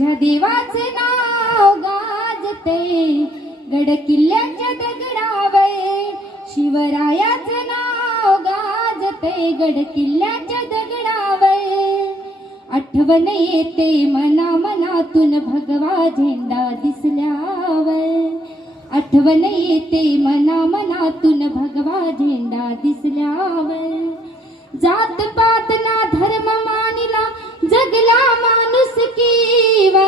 माझ्या देवाचे नाव गाजते गड किल्ल्याच्या दगडावर, शिवरायाचे नाव गाजते गड किल्ल्याच्या दगडावर. आठवण येते मना मनातून भगवा झेंडा दिसल्यावर, आठवण येते मना मनातून भगवा झेंडा दिसल्यावर. जात पात ना धर्म मानिला जगला माणुसकीवर,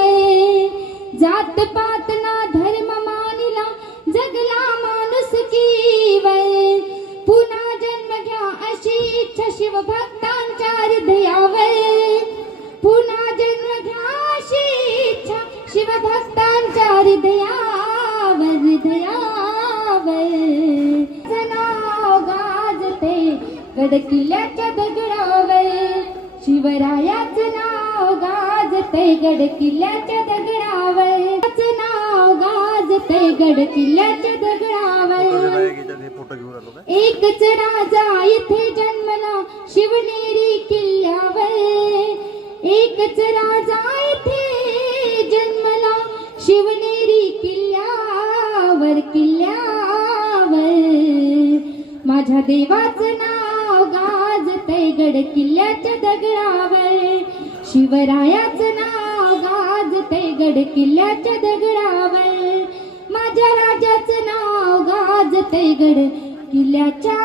जात पात ना धर्म मानिला जगला माणुसकीवर. पुन्हा जन्म घ्या अशी इच्छा शिवभक्तांच्या हृदयावर, पुन्हा जन्म घ्या अशी इच्छा शिवभक्तांच्या हृदयावर, हृदयावर. नाव गाजते गड किल्ल्याच्या दगडावर, शिवरायाचं नाव गाजते गड किल्ल्याच्या दगडावर, नाव गाजते गड किल्ल्याच्या दगडावर. एकच राजा इथे जन्मला शिवनेरी किल्ल्यावर, एकच राजा इथे जन्मला शिवनेरी किल्ल्यावर, किल्ल्यावर. माझ्या देवाचं नाव गाजते गड किल्ल्याच्या दगडावर, शिवरायाचं नाव गाजते गड किल्ल्याच्या दगडावर. माझ्या राजाचं नाव गाजते गड किल्ल्याच्या